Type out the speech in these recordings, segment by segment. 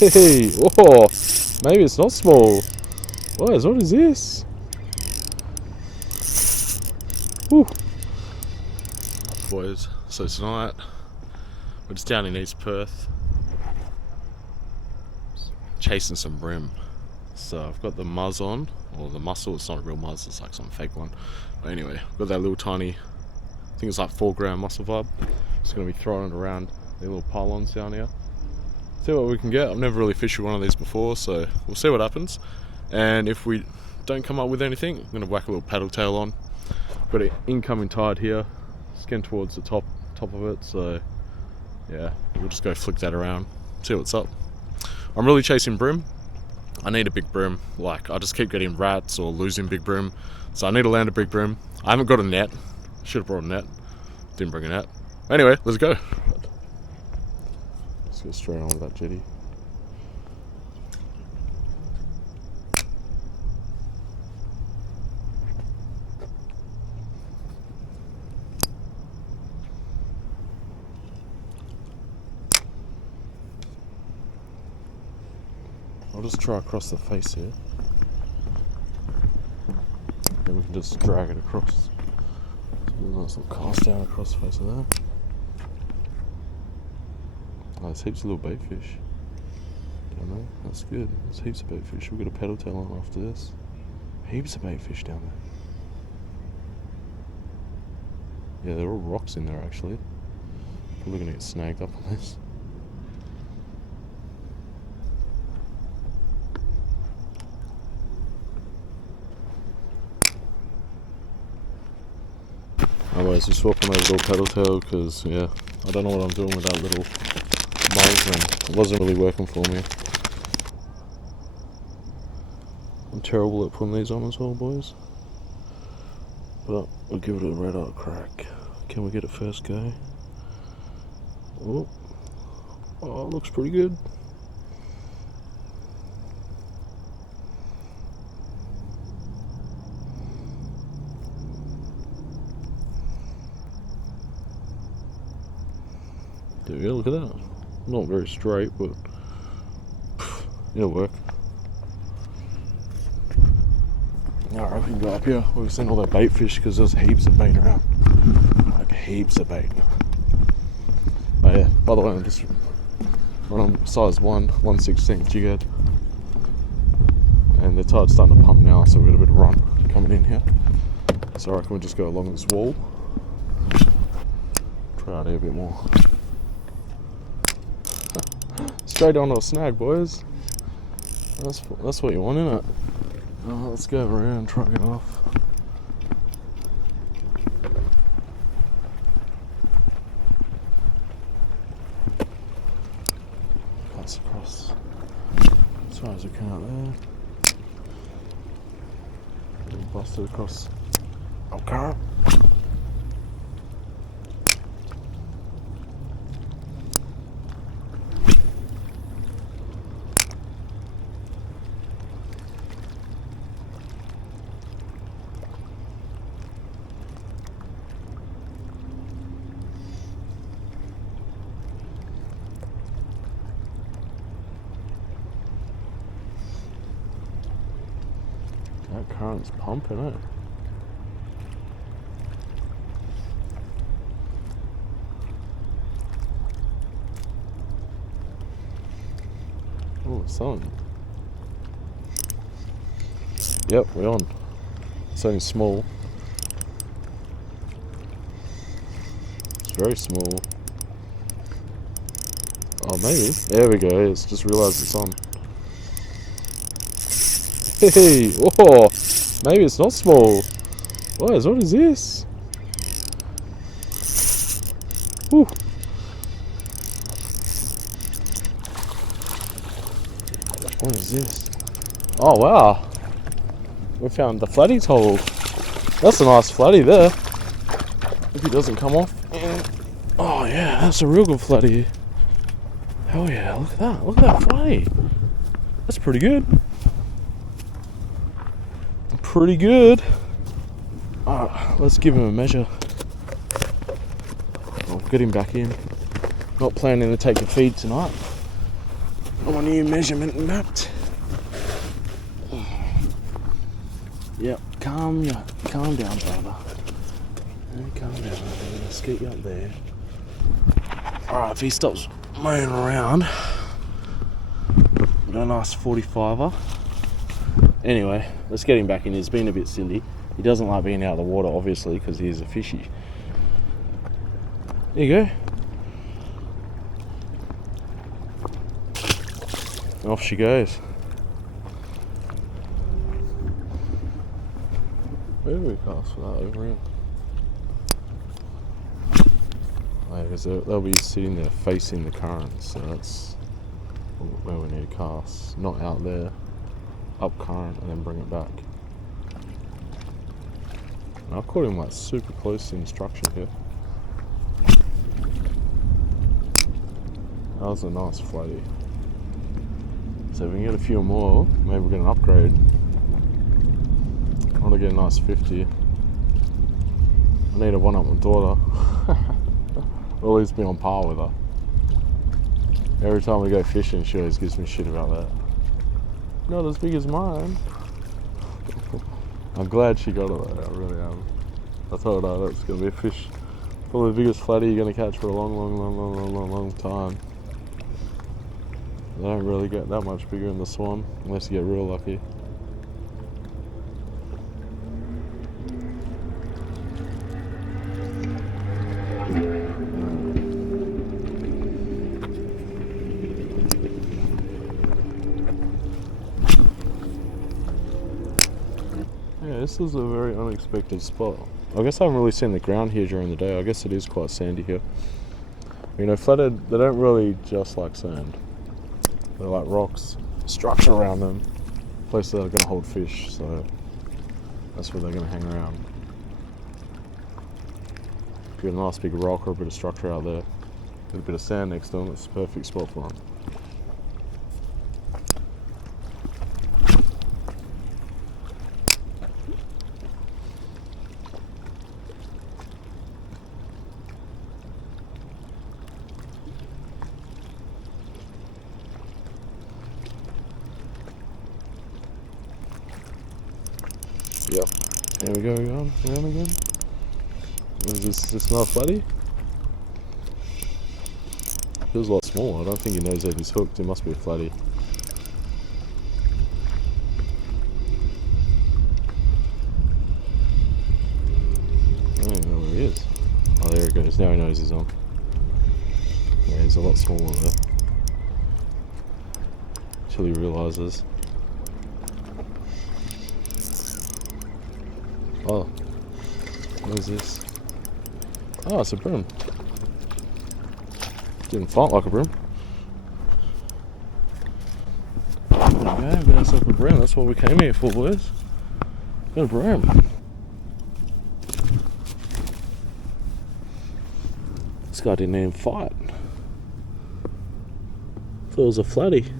Hey, oh, maybe it's not small. What is this? Whew. Boys, so tonight we're just down in East Perth chasing some bream. So I've got the muzz on, or the mussel. It's not a real muzz, it's like some fake one. But anyway, I've got that little tiny, I think it's like 4 gram Mussel Vibe. Just going to be throwing it around the little pylons down here. See what we can get. I've never really fished with one of these before, so we'll see what happens. And if we don't come up with anything, I'm going to whack a little paddle tail on. Got an incoming tide here, skin towards the top of it, so yeah, we'll just go flick that around, see what's up. I'm really chasing bream. I need a big bream. Like, I just keep getting rats or losing big bream, so I need to land a big bream. I haven't got a net. Should have brought a net. Didn't bring a net. Anyway, let's go. Let's go straight on with that jetty. I'll just try across the face here. Then we can just drag it across. Nice little cast down across the face of that. Oh, there's heaps of little bait fish down there. That's good. There's heaps of bait fish. We've got a paddle tail on after this. Heaps of bait fish down there. Yeah, they're all rocks in there actually. Probably gonna get snagged up on this. Anyways, we're swapping over little paddle tail because, yeah, I don't know what I'm doing with that little muzz and it wasn't really working for me. I'm terrible at putting these on as well, boys. But we'll give it a red hot crack. Can we get it first go? Oh, it looks pretty good. There we go, look at that. Not very straight, but it'll work. Alright, we can go up here. We've seen all that bait fish because there's heaps of bait around. Like heaps of bait. Oh yeah, by the way, I'm just running size 1/16 jig head. And the tide's starting to pump now, so we've got a bit of run coming in here. So I reckon we'll just go along this wall. Try out here a bit more. Straight onto a snag, boys. That's what you want, innit? Oh, let's go over here and try and get off. Pass across as far as we can out there. And bust it across. Okay. That current's pumping it. Oh, it's on. Yep, we're on. It's only small. It's very small. Oh, maybe. There we go. It's just realised it's on. Hey, oh, maybe it's not small. What is this? Whew. What is this? Oh wow, we found the flatty hole. That's a nice flatty there. If he doesn't come off. Oh yeah, that's a real good flatty. Hell yeah, look at that. Look at that flatty. That's pretty good. Pretty good. Let's give him a measure. I'll get him back in. Not planning to take a feed tonight. I my new measurement mapped. Yep, calm down, brother. Calm down, let's get you up there. Alright, if he stops moaning around, got a nice 45er. Anyway, let's get him back in. He's been a bit silly. He doesn't like being out of the water, obviously, because he is a fishy. There you go. Off she goes. Where do we cast for that? Over here. Because they'll be sitting there facing the current, so that's where we need to cast. Not out there, up current, and then bring it back. And I caught him like super close in structure here. That was a nice flatty. So if we can get a few more, maybe we'll get an upgrade. I want to get a nice 50. I need to one up my daughter. Or at least be on par with her. Every time we go fishing, she always gives me shit about that. Not as big as mine. I'm glad she got it though, I really am. I told her that's going to be a fish, probably the biggest flatty you're going to catch for a long time. They don't really get that much bigger in the Swan, unless you get real lucky. This is a very unexpected spot. I guess I haven't really seen the ground here during the day. I guess it is quite sandy here. You know, flathead, they don't really just like sand. They're like rocks, structure around them, places that are going to hold fish, so that's where they're going to hang around. If you got a nice big rock or a bit of structure out there, with a bit of sand next to them, it's a perfect spot for them. Yep. There we go, around again. Is this not a flatty? Feels a lot smaller. I don't think he knows that he's hooked. It must be a flatty. I don't even know where he is. Oh, there he goes. Now he knows he's on. Yeah, he's a lot smaller there. Until he realises. Oh, what is this? Oh, it's a bream. Didn't fight like a bream. There we go, got ourselves a bream. That's what we came here for, boys. Got a bream. This guy didn't even fight. Thought it was a flatty.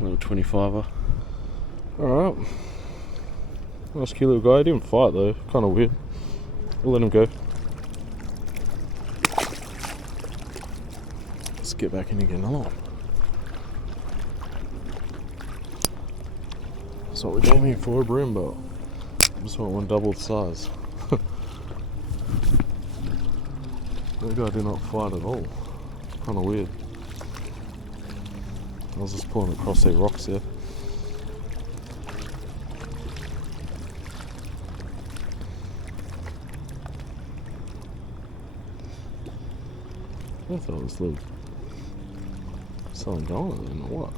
Little 25er. Alright. Nice cute little guy. He didn't fight though. Kind of weird. We'll let him go. Let's get back in and get another one. That's what we came here for, a bream boat. Just want one double the size. That guy did not fight at all. Kind of weird. I was just pulling across their rocks there. I thought it was little something going on or what?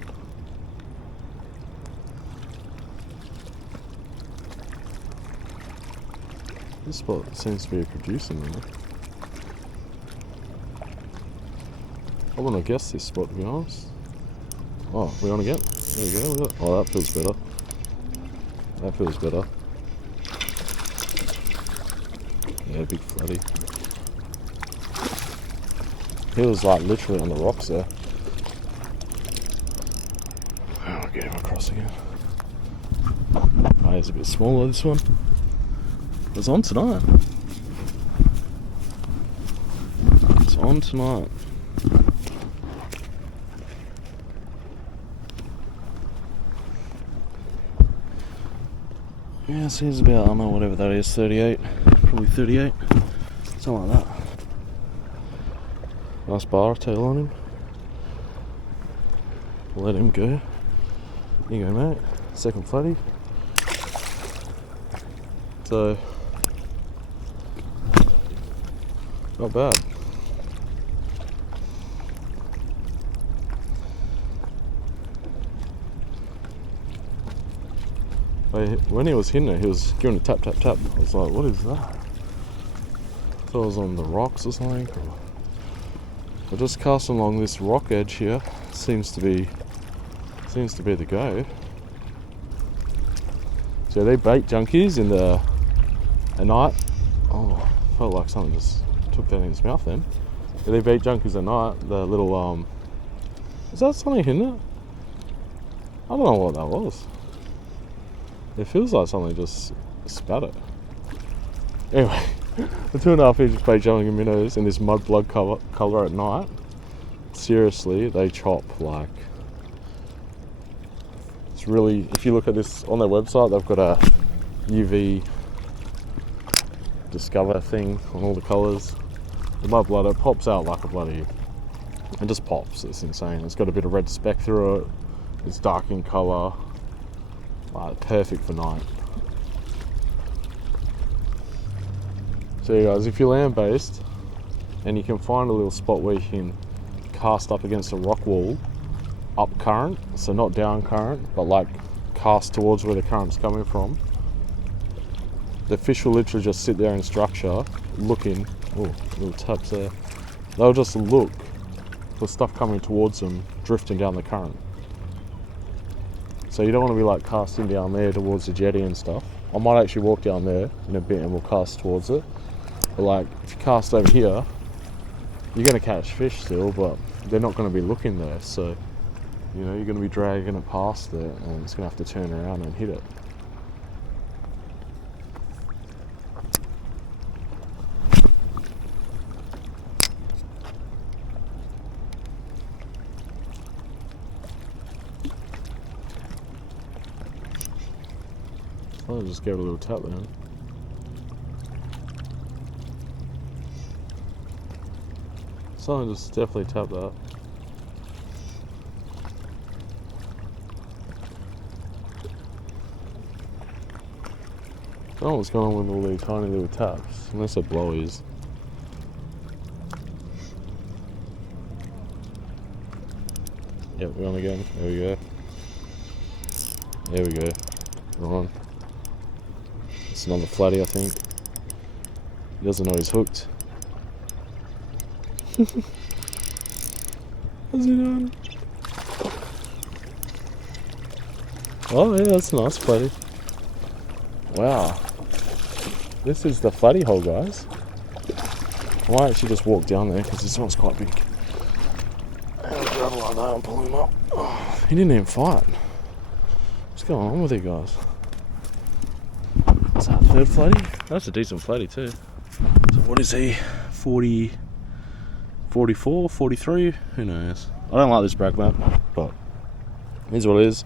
This spot seems to be producing there. I wouldn't have guessed this spot, to be honest. Oh, we on again? There we go. Oh, that feels better. That feels better. Yeah, big flatty. He was like literally on the rocks there. I'll get him across again. Oh, he's a bit smaller, this one. It's on tonight. It's on tonight. Yeah, seems about, I don't know, whatever that is, 38, probably 38, something like that. Nice bar tail on him. Let him go. Here you go, mate. Second flatty. So, not bad. When he was hitting it, he was giving a tap, tap, tap. I was like, what is that? I thought it was on the rocks or something. I just cast along this rock edge here. Seems to be the go. So they bait junkies in the at night. Oh, felt like something just took that in his mouth then. Yeah, they bait junkies at night. The little is that something in it? I don't know what that was. It feels like something just spat it. Anyway, the 2.5 inch Baitjunkie minnows in this mud blood colour at night. Seriously, they chop like. It's really, if you look at this on their website, they've got a UV discover thing on all the colours. The mud blood, it pops out like a bloody. It just pops. It's insane. It's got a bit of red speck through it. It's dark in colour. Perfect for night. So you guys, if you're land based and you can find a little spot where you can cast up against a rock wall up current, so not down current, but like cast towards where the current's coming from, the fish will literally just sit there in structure looking. Oh, little taps there. They'll just look for stuff coming towards them, drifting down the current. So you don't want to be like casting down there towards the jetty and stuff. I might actually walk down there in a bit and we'll cast towards it. But like, if you cast over here, you're going to catch fish still, but they're not going to be looking there. So, you know, you're going to be dragging it past it and it's going to have to turn around and hit it. I'll just give it a little tap then. Someone just definitely tap that. I don't know what's going on with all these tiny little taps, unless they're blowies. Yep, we're on again. There we go. There we go. We're on. It's another flatty, I think. He doesn't know he's hooked. What's he doing? Oh yeah, that's a nice flatty. Wow. This is the flatty hole, guys. I might actually just walk down there because this one's quite big. And grab it like that and pull him up. Oh, he didn't even fight. What's going on with you guys? What's that, third flatty? That's a decent flatty too. So what is he? 40, 44, 43? Who knows? I don't like this brag map, but here's what it is.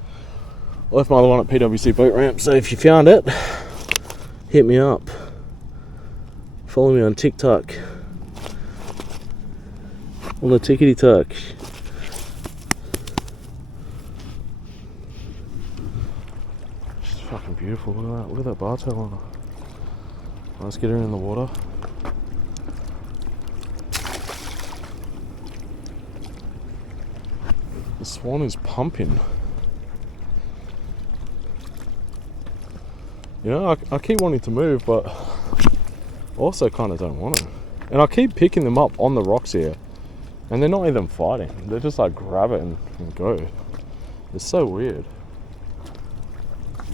I left my other one at PWC boat ramp, so if you found it, hit me up. Follow me on TikTok. On the tickety tuck. It's fucking beautiful. Look at that. Look at that bar tail on her. Let's get her in the water. The Swan is pumping. You know, I keep wanting to move, but also kind of don't want to. And I keep picking them up on the rocks here, and they're not even fighting. They just like grab it and go. It's so weird.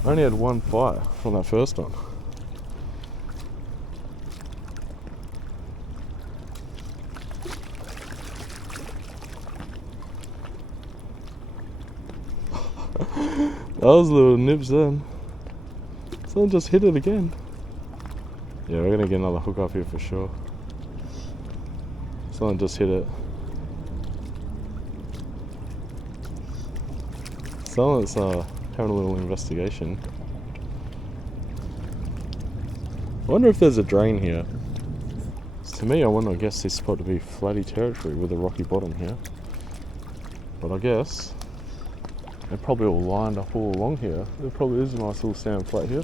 I only had one fight from that first one. That was little nips then. Someone just hit it again. Yeah, we're gonna get another hook up here for sure. Someone just hit it. Someone's having a little investigation. I wonder if there's a drain here. To me, I wouldn't have guessed this spot to be flatty territory with a rocky bottom here. But I guess they're probably all lined up all along here. There probably is a nice little sand flat here.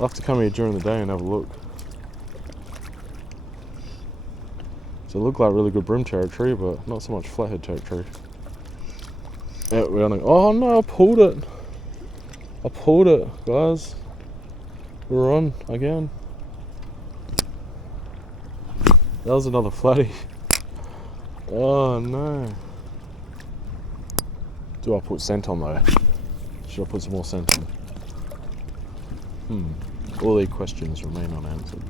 I'll have to come here during the day and have a look. So it looked like really good bream territory, but not so much flathead territory. Yeah, we're on. Oh no, I pulled it. I pulled it, guys. We're on again. That was another flatty. Oh no. Do I put scent on though? Should I put some more scent on? All these questions remain unanswered.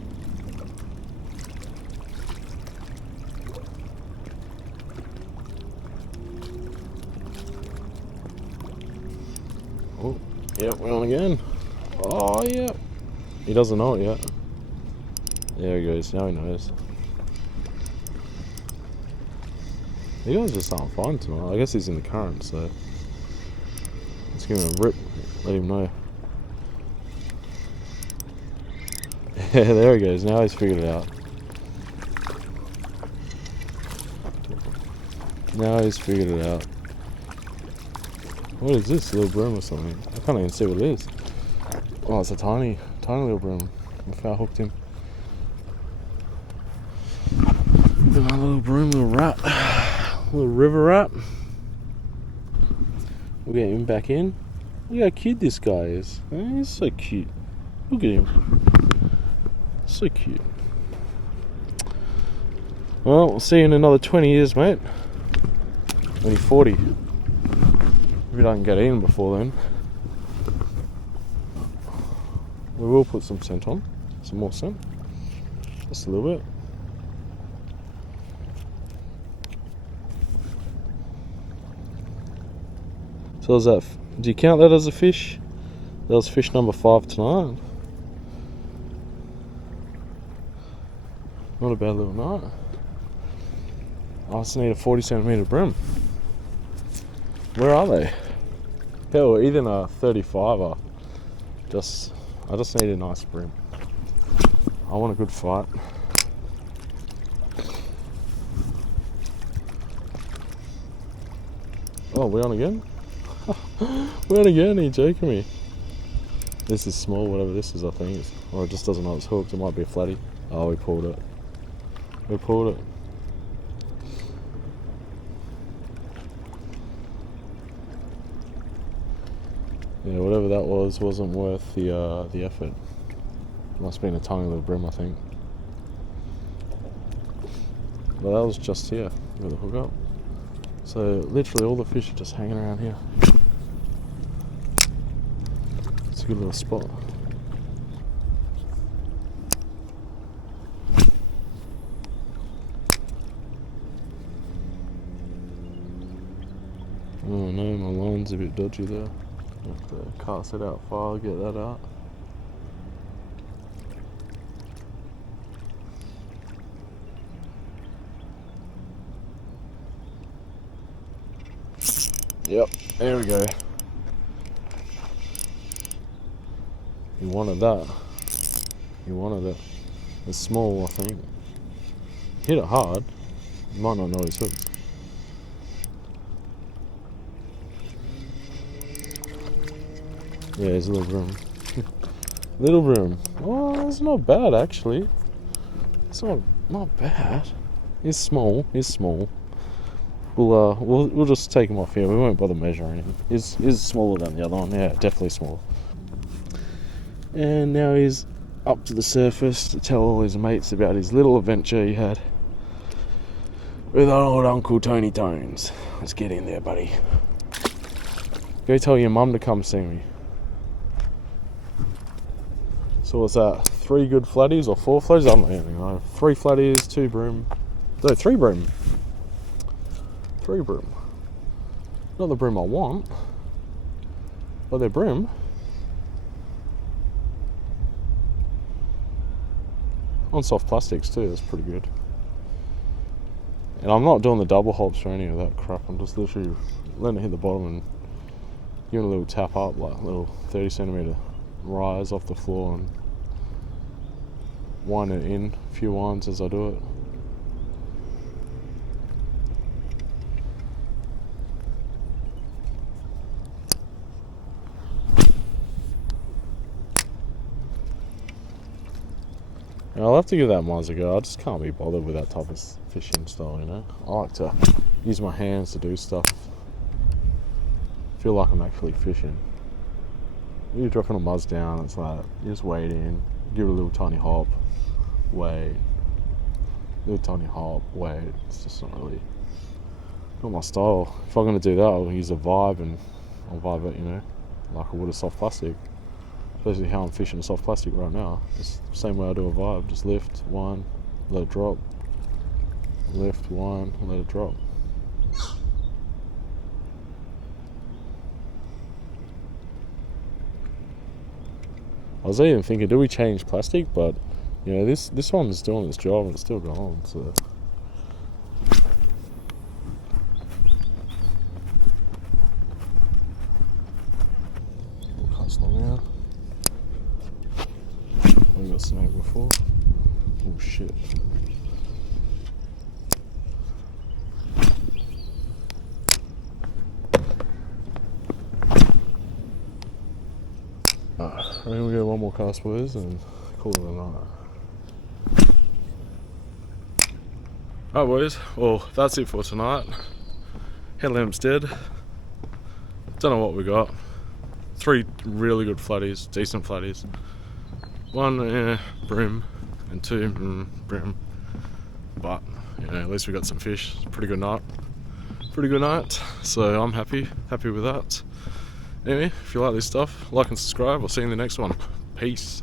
Oh, yep, we're on again. Oh, yeah. He doesn't know it yet. There he goes. Now he knows. You guys just aren't fine tonight. I guess he's in the current, so let's give him a rip. Let him know. Yeah, there he goes. Now he's figured it out. Now he's figured it out. What is this? A little bream or something? I can't even see what it is. Oh, it's a tiny little bream. I foul hooked him. My little bream, little rat. Little river rat. We'll get him back in. Look how cute this guy is. He's so cute. Look at him. So cute. Well, we'll see you in another 20 years, mate. When you're 40. If we don't get in before then. We will put some scent on. Some more scent. Just a little bit. So is that, do you count that as a fish? That was fish number 5 tonight. Not a bad little night. I just need a 40 centimetre bream. Where are they? Hell, even a 35er. I just need a nice bream. I want a good fight. Oh, we're on again? We're on again, are you joking me? This is small, whatever this is, I think. Or it just doesn't know it's hooked. It might be a flatty. Oh, we pulled it. We pulled it. Yeah, whatever that was wasn't worth the effort. Must have been a tiny little bream, I think. But that was just here with the hook up. So literally all the fish are just hanging around here. It's a good little spot. Oh no, my line's a bit dodgy there. Have to cast it out far, get that out. Yep, there we go. You wanted that. You wanted it. It's small, I think. Hit it hard. You might not know he's hooked. Yeah, he's a little bream. Little bream. Oh, that's not bad actually. It's not bad. He's small. He's small. We'll just take him off here. We won't bother measuring him. He's smaller than the other one. Yeah, definitely smaller. And now he's up to the surface to tell all his mates about his little adventure he had with old Uncle Tony Tones. Let's get in there, buddy. Go tell your mum to come see me. So what's that? 3 good flatties or 4 flatties? I don't even know. 3 flatties, 2 bream. No, 3 bream. 3 bream. Not the bream I want, but they're bream. On soft plastics too, that's pretty good. And I'm not doing the double hops or any of that crap. I'm just literally letting it hit the bottom and giving a little tap up, like a little 30 centimetre rise off the floor, and wind it in a few winds as I do it. And I'll have to give that Muzz a go. I just can't be bothered with that type of fishing style, you know. I like to use my hands to do stuff. Feel like I'm actually fishing. When you're dropping a Muzz down, it's like you just wade in, give it a little tiny hop, wade, little tiny hop, wade. It's just not really not my style. If I'm going to do that, I'll use a vibe and I'll vibe it, you know, like I would a soft plastic. Especially how I'm fishing a soft plastic right now. It's the same way I do a vibe. Just lift, wind, let it drop. Lift, wind, and let it drop. I was even thinking, do we change plastic? But you know, this one's doing its job and it's still going. So we'll cast long out. We got snake before. Oh shit. I think we'll get one more cast, boys, and call it a night. Alright, boys, well, that's it for tonight. Headlamp's dead. Don't know what we got. 3 really good flatties, decent flatties. 1 Bream, and 2 Bream. But, you know, at least we got some fish. It's a pretty good night. So I'm happy with that. Anyway, if you like this stuff, like and subscribe. I'll see you in the next one. Peace.